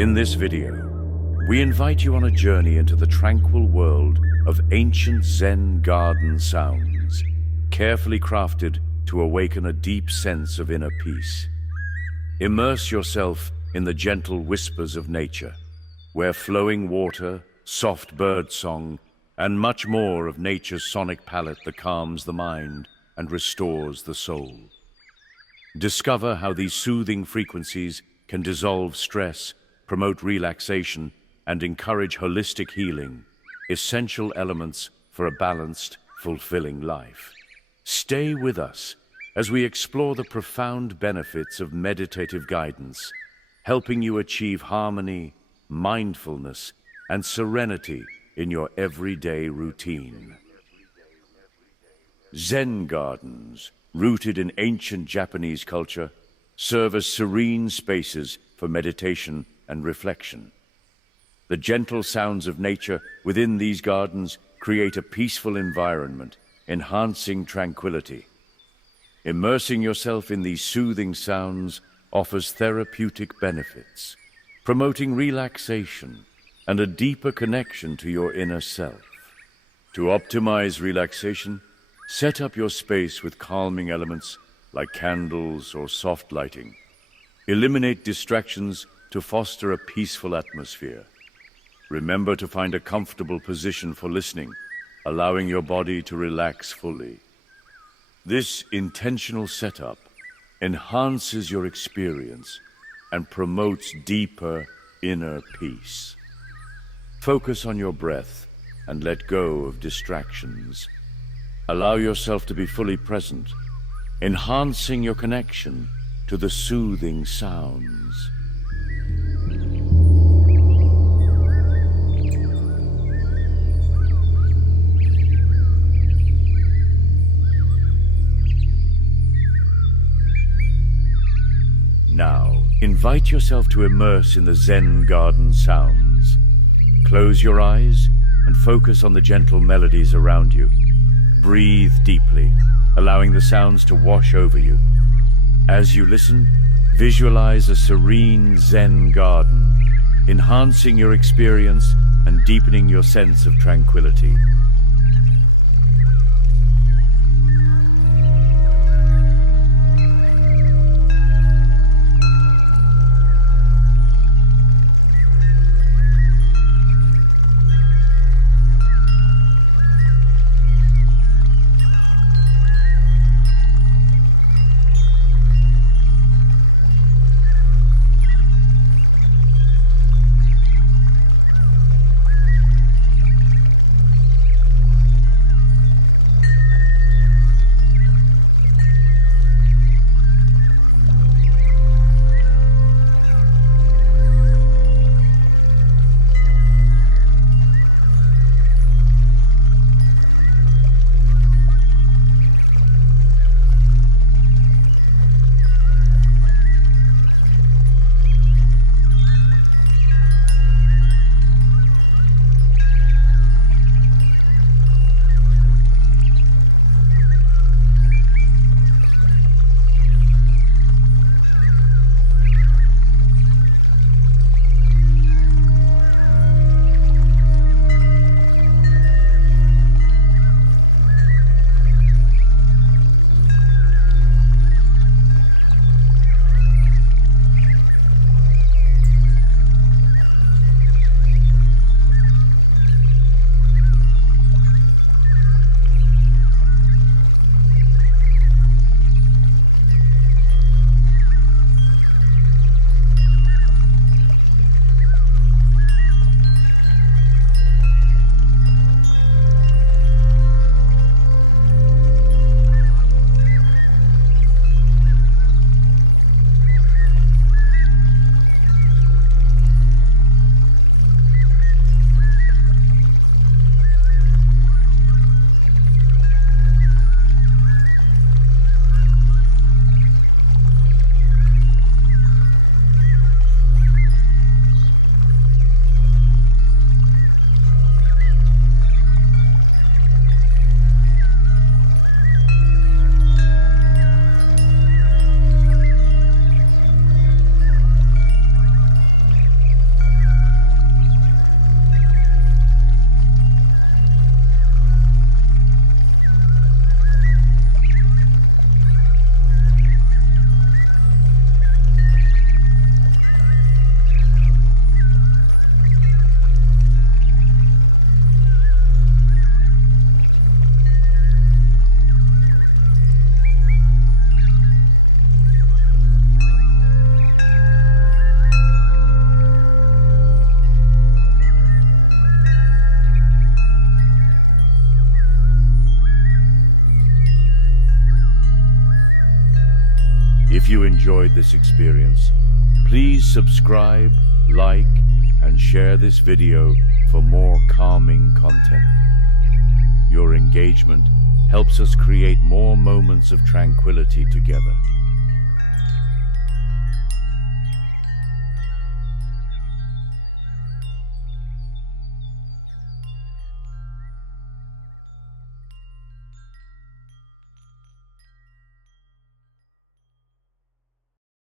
In this video, we invite you on a journey into the tranquil world of ancient Zen garden sounds, carefully crafted to awaken a deep sense of inner peace. Immerse yourself in the gentle whispers of nature, where flowing water, soft bird song, and much more of nature's sonic palette that calms the mind and restores the soul. Discover how these soothing frequencies can dissolve stress, promote relaxation, and encourage holistic healing, essential elements for a balanced, fulfilling life. Stay with us as we explore the profound benefits of meditative guidance, helping you achieve harmony, mindfulness, and serenity in your everyday routine. Zen gardens, rooted in ancient Japanese culture, serve as serene spaces for meditation and reflection. The gentle sounds of nature within these gardens create a peaceful environment, enhancing tranquility. Immersing yourself in these soothing sounds offers therapeutic benefits, promoting relaxation and a deeper connection to your inner self. To optimize relaxation, set up your space with calming elements like candles or soft lighting. Eliminate distractions to foster a peaceful atmosphere. Remember to find a comfortable position for listening, allowing your body to relax fully. This intentional setup enhances your experience and promotes deeper inner peace. Focus on your breath and let go of distractions. Allow yourself to be fully present, enhancing your connection to the soothing sounds. Now, invite yourself to immerse in the Zen garden sounds. Close your eyes and focus on the gentle melodies around you. Breathe deeply, allowing the sounds to wash over you. As you listen, visualize a serene Zen garden, enhancing your experience and deepening your sense of tranquility. If you enjoyed this experience, please subscribe, like, and share this video for more calming content. Your engagement helps us create more moments of tranquility together.